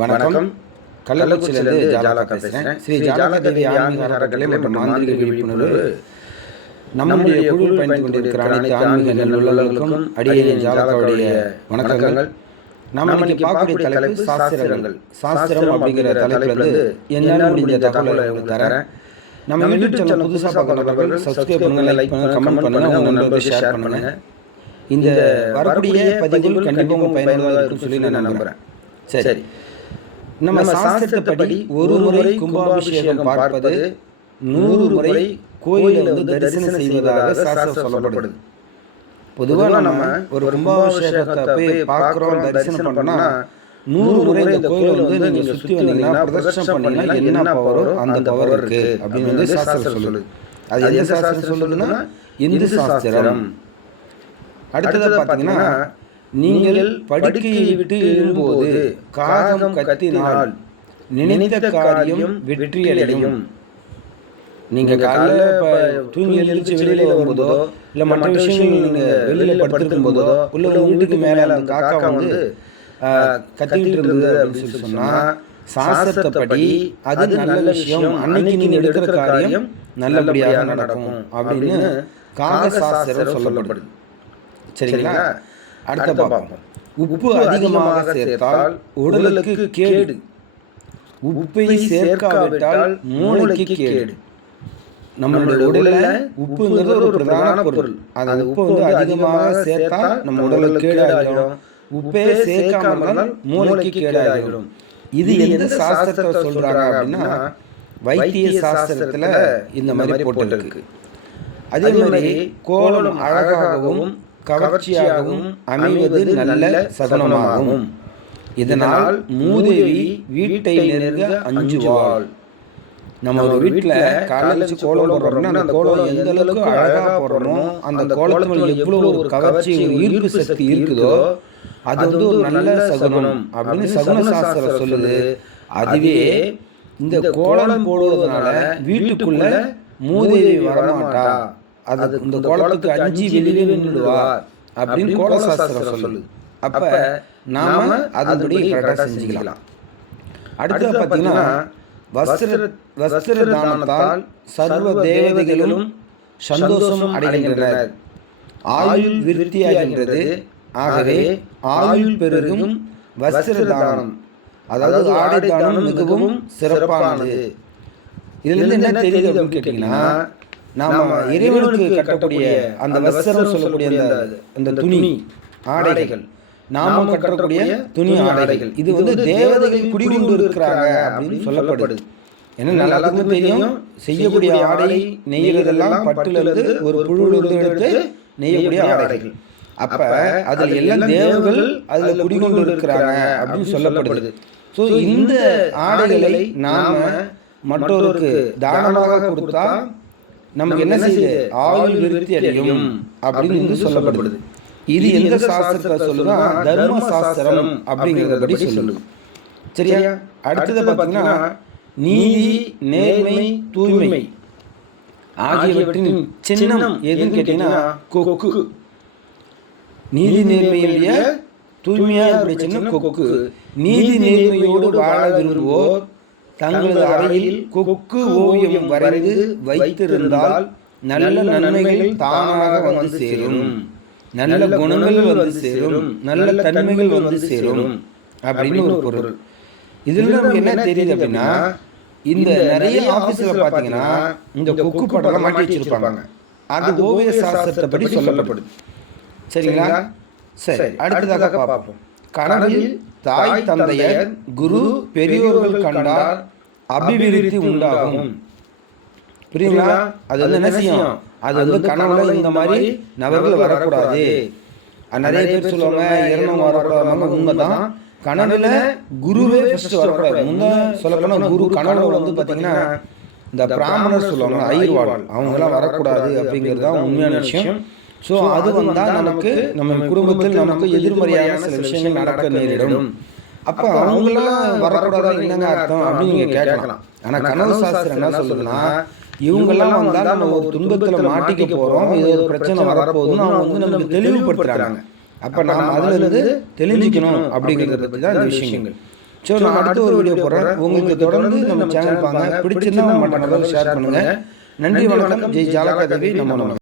வணக்கம். கள்ளக்குறிச்சியிலிருந்து ஜாலகா பேசுகிறேன். ஸ்ரீ ஜாலகா தேவி ஆன்மீக அறக்கட்டளை மற்றும் மாந்திரிக விழிப்புணர்வு நம்முடைய குழுவில் பயணித்துக் கொண்டிருக்கிற அனைத்து ஆன்மீக நல்லுள்ளங்களுக்கும் அடியேன் ஜாலகாவுடைய வணக்கங்கள். நாம் இன்னைக்கு பார்க்கக்கூடிய தலைப்பு சாஸ்திரங்கள். சாஸ்திரம் அப்படிங்கிற தலைப்பிலிருந்து என்னால் முடிஞ்ச தகவலை உங்களுக்கு தரேன். நம்ம யூடியூப் சேனல் புதுசாக பார்க்குறவர்கள் சப்ஸ்கிரைப் பண்ணுங்க, லைக் பண்ணுங்க, கமெண்ட் பண்ணுங்க, உங்கள் நண்பர்களுக்கு ஷேர் பண்ணுங்க. இந்த வரக்கூடிய பதிவுகள் கண்டிப்பாக உங்கள் பயனுள்ளதாக இருக்குன்னு சொல்லி நான் நம்புகிறேன். சரி, நம்ம சாஸ்திரப்படி ஒரு முறை கும்பாபிஷேகம் பார்ப்பது 100 முறை கோயிலில் வந்து தரிசனம் செய்வதாக சாஸ்திரம் சொல்லப்படுது. பொதுவாக நம்ம ஒரு கும்பாபிஷேகத்தை போய் பார்க்குறோம், தரிசனம் பண்ணால் 100 முறை இந்த கோயிலை வந்து நீங்கள் சுற்றி வந்தீங்கன்னா, பிரதட்சணம் பண்ணீங்கன்னா என்ன பவரோ அந்த பவர் இருக்கு அப்படின்னு வந்து சாஸ்திரம் சொல்லுது. அது எந்த சாஸ்திரம் சொல்லுதுன்னா இந்து சாஸ்திரம். அடுத்தது பார்த்தீங்கன்னா, நீங்கள் படுக்கையை விட்டு எழும்போது காகம் கத்தினால் நினைத்த காரியம் வெற்றியடையும். நீங்கள் காலையில் இப்போ தூங்கி எழுந்திரிச்சு வெளியில் வரும்போதோ இல்லை மற்ற விஷயங்கள் நீங்கள் வெளியில் படுத்திருக்கும் போதோ உள்ள வீட்டுக்கு மேலே அந்த காக்கா வந்து கத்திக்கிட்டு இருந்தது அப்படின்னு சொல்லி சொன்னால் சாஸ்திரப்படி அது நல்ல விஷயம், அன்னைக்கு நீங்கள் எடுக்கிற காரியம் நல்லபடியாக நடக்கும் அப்படின்னு காக சாஸ்திரம் சொல்லப்படுது. சரிங்களா? அடுத்த பார்ப்போம். உப்பு அதிகமாக சேர்த்தால் உடலுக்கு கேடு, உப்பை சேர்க்காவிட்டால் மூளைக்கு கேடு. நம்மளுடைய உடலில் உப்புங்கிறது ஒரு பிரதான பொருள். அந்த உப்பை வந்து அதிகமாக சேர்த்தா நம்ம உடலுக்கு கேடாகிடும், உப்பே சேர்க்காமல் மூளைக்கு கேடாகிடும். இது எந்த சாஸ்திரத்தை சொல்றாங்க அப்படின்னா வைத்திய சாஸ்திரத்தில் இந்த மாதிரி போட்டிருக்கு. அதே மாதிரி கோலம் அழகாகவும் கவர்ச்சியாகவும் அமைவது நல்ல சகுனமாகும். இதனால் மூதேவி வீட்டை நெருங்க அஞ்சுவாள். நம்ம ஒரு வீட்டில் காலையில் கோலம் போடுறோம்னா அந்த கோலம் எந்த அளவுக்கு அழகாக போடுறோமோ அந்த கோலத்தில் எவ்வளோ ஒரு கவர்ச்சி, ஒரு ஈர்ப்பு சக்தி இருக்குதோ அது வந்து ஒரு நல்ல சகுனம் அப்படின்னு சகுன சாஸ்திரம் சொல்லுது. அதுவே இந்த கோலம் போடுவதனால வீட்டுக்குள்ள மூதேவி வரமாட்டா, அது இந்த கோலத்துக்கு அஞ்சு வெளியே நின்றுடுவா அப்படின்னு கோலசாஸ்திரம் சொல்லுது. அப்ப நாம அதன்படி கரெக்டாக செஞ்சுக்கலாம். அடுத்தது பார்த்தீங்கன்னா, வஸ்திர தானத்தால் சர்வ தேவதைகளும் சந்தோஷம் அடைகின்றனர், ஆயுள் விருத்தியாகின்றது. ஆகவே ஆயுள் பெருகும் வஸ்திர தானம், அதாவது ஆடை தானம் மிகவும் சிறப்பானது. இதுல இருந்து என்ன தெரியுது அப்படின்னு கேட்டீங்கன்னா, நாம இறைவனுக்கு கட்டக்கூடிய அந்த வஸ்திரம் சொல்லக்கூடிய அந்த துணி ஆடைகள், நாம கட்டக்கூடிய துணி ஆடைகள், இது வந்து தேவதைகள் குடிகொண்டு இருக்கிறாங்க அப்படின்னு சொல்லப்படுது. ஏன்னா எல்லாத்துக்கும் தெரியும், செய்யக்கூடிய ஆடை நெய்யறதெல்லாம் பட்டுல இருந்து ஒரு புழுவிலிருந்து எடுத்து நெய்யக்கூடிய ஆடைகள். அப்ப அதில் எல்லாம் தேவர்கள் அதுல குடிகொண்டு இருக்கிறாங்க அப்படின்னு சொல்லப்படுது. ஸோ இந்த ஆடைகளை நாம மற்றவருக்கு தானமாக கொடுத்தா நமக்கு என்ன செய்யுது, ஆயுள் விருத்தி அடையும் அப்படின்னு சொல்லப்படுது. இது எந்த சாஸ்திரத்தை சொல்லுன்னா தர்ம சாஸ்திரம் அப்படிங்கிறபடி சொல்லுது. சரியா? அடுத்தது பார்த்தீங்கன்னா, நீதி, நேர்மை, தூய்மை ஆகியவற்றின் சின்னம் எதுன்னு கேட்டீங்கன்னா கொக்கு. நீதி நேர்மையுடைய தூய்மையாக சின்னம் கொக்கு. நீதி நேர்மையோடு வாழ விரும்புவோர் தங்களது அறையில் கொக்கு ஓவியம் வரைந்து வைத்திருந்தால் நல்ல நன்மைகள் தானாக வந்து சேரும், நல்ல குணங்கள் வந்து சேரும், நல்ல தன்மைகள் வந்து சேரும் அப்படின்னு ஒரு பொருள். இதுல நமக்கு என்ன தெரியுது அப்படின்னா, இந்த நிறைய ஆபீஸ்ல பாத்தீங்கன்னா இந்த கொக்கு படம் மாட்டி வச்சிருப்பாங்க. அது ஓவிய சாஸ்திரத்தை படி சொல்லப்படுது. சரிங்களா? சரி, அடுத்ததாக பார்ப்போம். கனவில் தாய் தந்தையர் குரு பெரியோர்கள் கண்டால் அபிவிருத்தி உண்டாகும். புரியுங்களா? அது வந்து என்ன செய்யும், அது வந்து கனவுல இந்த மாதிரி நபர்கள் வரக்கூடாது. நிறைய பேர் சொல்லுவாங்க இறந்தவங்க வரக்கூடாது. உண்மைதான், கனவுல குருவே ஃபர்ஸ்ட் வரக்கூடாது. முன்ன சொல்லப்போனா குரு கனவுல வந்து பார்த்தீங்கன்னா இந்த பிராமணர் சொல்லுவாங்க ஐயர்வாள், அவங்கெல்லாம் வரக்கூடாது அப்படிங்கிறது தான் உண்மையான விஷயம். ஸோ அது வந்தால் நமக்கு நம்ம குடும்பத்தில் நமக்கு எதிர்மறையான சில விஷயங்கள் நடக்க நேரிடும். அப்போ அவங்களாம் வரக்கூடாது என்னங்க அர்த்தம் அப்படின்னு நீங்கள் கேட்கலாம். ஆனால் கனவு சாஸ்திரம் என்ன சொல்லுதுன்னா, இவங்கெல்லாம் வந்தால் நம்ம ஒரு துன்பத்தில் மாட்டிக்க போகிறோம், இது ஒரு பிரச்சனை வரப்போகுதுன்னு அவங்க வந்து நமக்கு தெளிவுபடுத்துறாங்க. அப்போ நாம் அதிலிருந்து தெரிஞ்சுக்கணும் அப்படிங்கிறத பற்றி தான் இந்த விஷயங்கள். ஸோ நான் அடுத்த ஒரு வீடியோ போடுறேன். உங்களுக்கு தொடர்ந்து நம்ம சேனல் பாருங்க. பிடிச்சிருந்தா மற்ற நபர்களுக்கு ஷேர் பண்ணுங்கள். நன்றி, வணக்கம். ஜெய் ஜாலகா தேவி. நம்ம